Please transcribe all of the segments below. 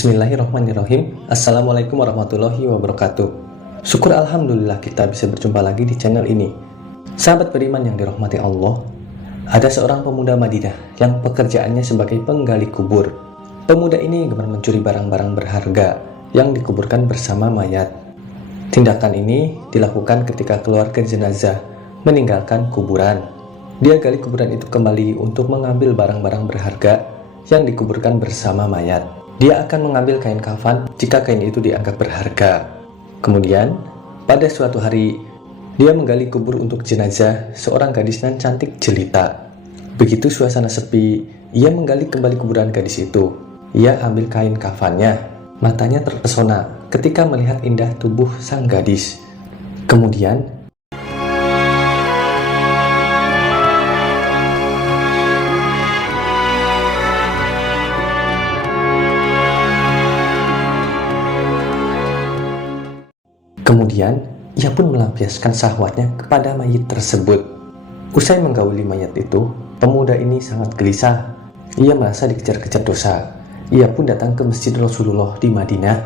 Bismillahirrahmanirrahim. Assalamualaikum warahmatullahi wabarakatuh. Syukur alhamdulillah kita bisa berjumpa lagi di channel ini. Sahabat beriman yang dirahmati Allah, ada seorang pemuda Madinah yang pekerjaannya sebagai penggali kubur. Pemuda ini gemar mencuri barang-barang berharga yang dikuburkan bersama mayat. Tindakan ini dilakukan ketika keluarga jenazah meninggalkan kuburan. Dia gali kuburan itu kembali untuk mengambil barang-barang berharga yang dikuburkan bersama mayat. Dia akan mengambil kain kafan jika kain itu dianggap berharga. Kemudian, pada suatu hari, dia menggali kubur untuk jenazah seorang gadis nan cantik jelita. Begitu suasana sepi, ia menggali kembali kuburan gadis itu. Ia ambil kain kafannya. Matanya terpesona ketika melihat indah tubuh sang gadis. Kemudian, ia pun melampiaskan syahwatnya kepada mayit tersebut. Usai menggauli mayat itu, pemuda ini sangat gelisah. Ia merasa dikejar-kejar dosa. Ia pun datang ke masjid Rasulullah di Madinah.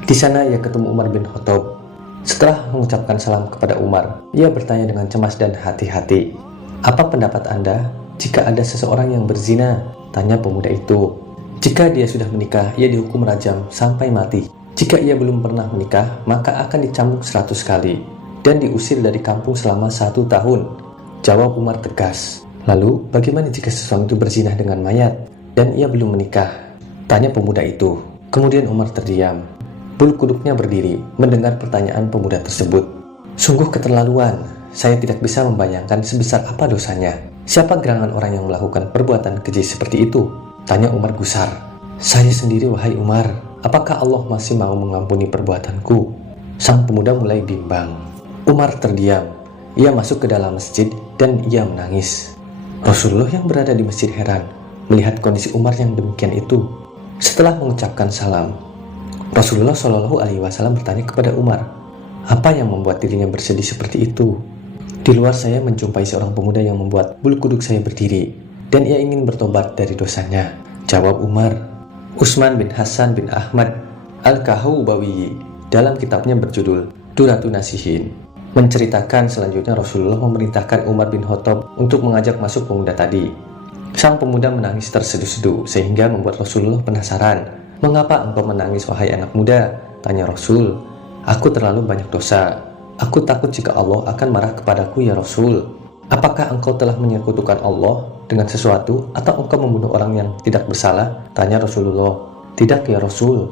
Di sana ia ketemu Umar bin Khattab. Setelah mengucapkan salam kepada Umar, ia bertanya dengan cemas dan hati-hati. "Apa pendapat Anda jika ada seseorang yang berzina?" tanya pemuda itu. "Jika dia sudah menikah, ia dihukum rajam sampai mati. Jika ia belum pernah menikah, maka akan dicambuk 100 kali dan diusir dari kampung selama 1 tahun. Jawab Umar tegas. "Lalu, bagaimana jika seseorang itu berzina dengan mayat dan ia belum menikah?" tanya pemuda itu. Kemudian Umar terdiam. Bulu kuduknya berdiri mendengar pertanyaan pemuda tersebut. "Sungguh keterlaluan. Saya tidak bisa membayangkan sebesar apa dosanya. Siapa gerangan orang yang melakukan perbuatan keji seperti itu?" tanya Umar gusar. "Saya sendiri, wahai Umar. Apakah Allah masih mau mengampuni perbuatanku?" Sang pemuda mulai bimbang. Umar terdiam. Ia masuk ke dalam masjid dan ia menangis. Rasulullah yang berada di masjid heran melihat kondisi Umar yang demikian itu. Setelah mengucapkan salam, Rasulullah Shallallahu Alaihi Wasallam bertanya kepada Umar, "Apa yang membuat dirinya bersedih seperti itu?" "Di luar saya menjumpai seorang pemuda yang membuat bulu kuduk saya berdiri dan ia ingin bertobat dari dosanya," jawab Umar. Utsman bin Hasan bin Ahmad Al-Kahwawi dalam kitabnya berjudul Duratun Nasihin menceritakan selanjutnya Rasulullah memerintahkan Umar bin Khattab untuk mengajak masuk pemuda tadi. Sang pemuda menangis terseduh-seduh sehingga membuat Rasulullah penasaran. "Mengapa engkau menangis, wahai anak muda?" tanya Rasul. "Aku terlalu banyak dosa. Aku takut jika Allah akan marah kepadaku, ya Rasul." "Apakah engkau telah menyekutukan Allah dengan sesuatu atau engkau membunuh orang yang tidak bersalah?" tanya Rasulullah. "Tidak, ya Rasul.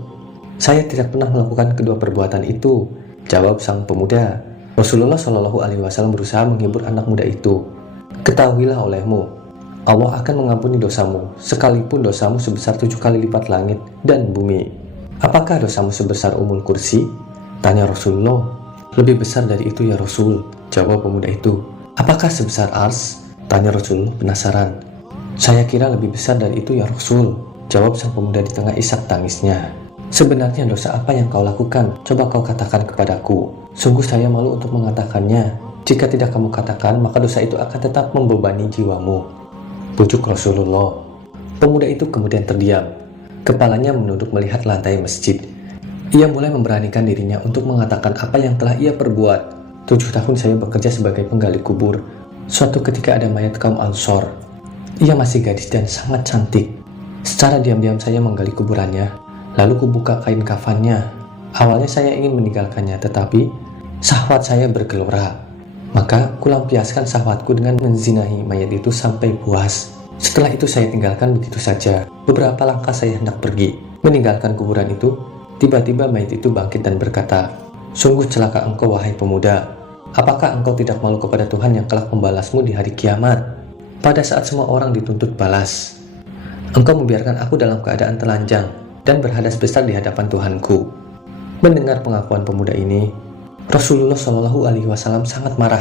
Saya tidak pernah melakukan kedua perbuatan itu," jawab sang pemuda. Rasulullah Shallallahu Alaihi Wasallam berusaha menghibur anak muda itu. "Ketahuilah olehmu, Allah akan mengampuni dosamu sekalipun dosamu sebesar 7 kali lipat langit dan bumi." "Apakah dosamu sebesar Ummul Kursi?" tanya Rasulullah. "Lebih besar dari itu, ya Rasul," jawab pemuda itu. "Apakah sebesar Ars?" tanya Rasulullah penasaran. "Saya kira lebih besar dari itu, ya Rasul," jawab sang pemuda di tengah isak tangisnya. "Sebenarnya dosa apa yang kau lakukan? Coba kau katakan kepadaku. Sungguh saya malu untuk mengatakannya. Jika tidak kamu katakan, maka dosa itu akan tetap membebani jiwamu," bujuk Rasulullah. Pemuda itu kemudian terdiam. Kepalanya menunduk melihat lantai masjid. Ia mulai memberanikan dirinya untuk mengatakan apa yang telah ia perbuat. "7 tahun saya bekerja sebagai penggali kubur. Suatu ketika ada mayat kaum Ansor. Ia masih gadis dan sangat cantik. Secara diam-diam saya menggali kuburannya. Lalu kubuka kain kafannya. Awalnya saya ingin meninggalkannya, tetapi syahwat saya bergelora. Maka kulampiaskan syahwatku dengan menzinahi mayat itu sampai puas. Setelah itu saya tinggalkan begitu saja. Beberapa langkah saya hendak pergi, meninggalkan kuburan itu. Tiba-tiba mayat itu bangkit dan berkata, 'Sungguh celaka engkau, wahai pemuda. Apakah engkau tidak malu kepada Tuhan yang kelak membalasmu di hari kiamat? Pada saat semua orang dituntut balas, engkau membiarkan aku dalam keadaan telanjang dan berhadas besar di hadapan Tuhanku.'" Mendengar pengakuan pemuda ini, Rasulullah Shallallahu Alaihi Wasallam sangat marah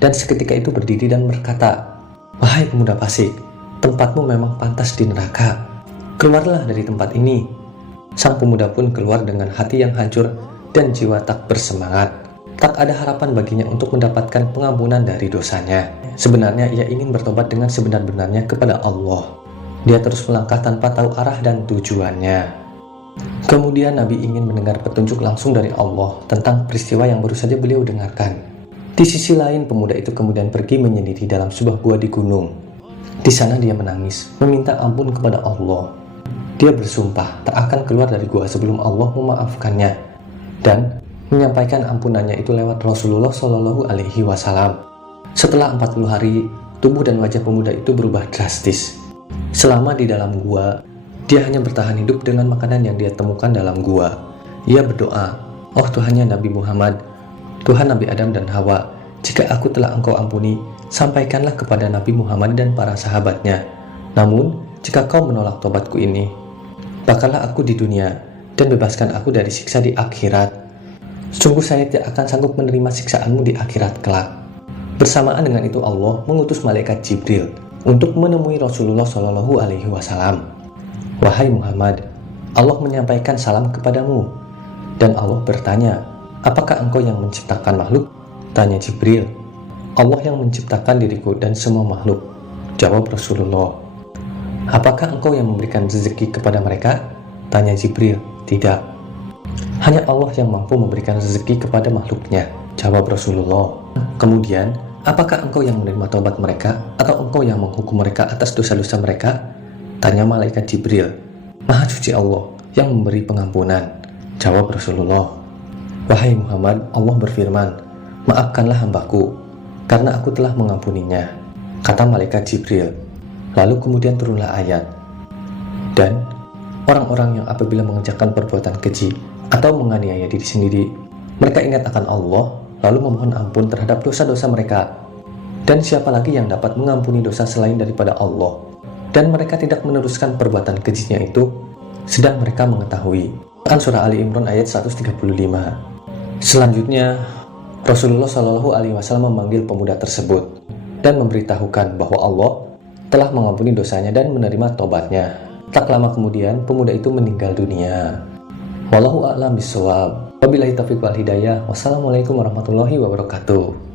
dan seketika itu berdiri dan berkata, "Wahai pemuda fasik, tempatmu memang pantas di neraka. Keluarlah dari tempat ini." Sang pemuda pun keluar dengan hati yang hancur dan jiwa tak bersemangat. Tak ada harapan baginya untuk mendapatkan pengampunan dari dosanya. Sebenarnya ia ingin bertobat dengan sebenar-benarnya kepada Allah. Dia terus melangkah tanpa tahu arah dan tujuannya. Kemudian Nabi ingin mendengar petunjuk langsung dari Allah tentang peristiwa yang baru saja beliau dengarkan. Di sisi lain, pemuda itu kemudian pergi menyendiri dalam sebuah gua di gunung. Di sana dia menangis, meminta ampun kepada Allah. Dia bersumpah tak akan keluar dari gua sebelum Allah memaafkannya dan menyampaikan ampunannya itu lewat Rasulullah Shallallahu Alaihi Wasallam. Setelah 40 hari, tubuh dan wajah pemuda itu berubah drastis. Selama di dalam gua, dia hanya bertahan hidup dengan makanan yang dia temukan dalam gua. Ia berdoa, "Oh Tuhannya Nabi Muhammad, Tuhan Nabi Adam dan Hawa, jika aku telah Engkau ampuni, sampaikanlah kepada Nabi Muhammad dan para sahabatnya. Namun, jika kau menolak tobatku ini, bakallah aku di dunia dan bebaskan aku dari siksa di akhirat. Sungguh saya tidak akan sanggup menerima siksaanmu di akhirat kelak." Bersamaan dengan itu Allah mengutus malaikat Jibril untuk menemui Rasulullah Shallallahu Alaihi Wasallam. "Wahai Muhammad, Allah menyampaikan salam kepadamu." Dan Allah bertanya, "Apakah engkau yang menciptakan makhluk?" Tanya Jibril. "Allah yang menciptakan diriku dan semua makhluk," jawab Rasulullah. "Apakah engkau yang memberikan rezeki kepada mereka?" Tanya Jibril. "Tidak. Hanya Allah yang mampu memberikan rezeki kepada makhluknya," jawab Rasulullah. Kemudian, "Apakah engkau yang menerima taubat mereka atau engkau yang menghukum mereka atas dosa-dosa mereka?" Tanya malaikat Jibril. "Maha suci Allah yang memberi pengampunan," jawab Rasulullah. "Wahai Muhammad, Allah berfirman, maafkanlah hambaku, karena aku telah mengampuninya," kata malaikat Jibril. Lalu kemudian turunlah ayat. "Dan orang-orang yang apabila mengerjakan perbuatan keji atau menganiaya diri sendiri, mereka ingat akan Allah, lalu memohon ampun terhadap dosa-dosa mereka. Dan siapa lagi yang dapat mengampuni dosa selain daripada Allah? Dan mereka tidak meneruskan perbuatan kejinya itu, sedang mereka mengetahui." Quran Surah Ali Imran ayat 135. Selanjutnya, Rasulullah Shallallahu Alaihi Wasallam memanggil pemuda tersebut dan memberitahukan bahwa Allah telah mengampuni dosanya dan menerima tobatnya. Tak lama kemudian, pemuda itu meninggal dunia. Wallahu a'lam bishawab. Wabillahi taufiq wal hidayah. Wassalamualaikum warahmatullahi wabarakatuh.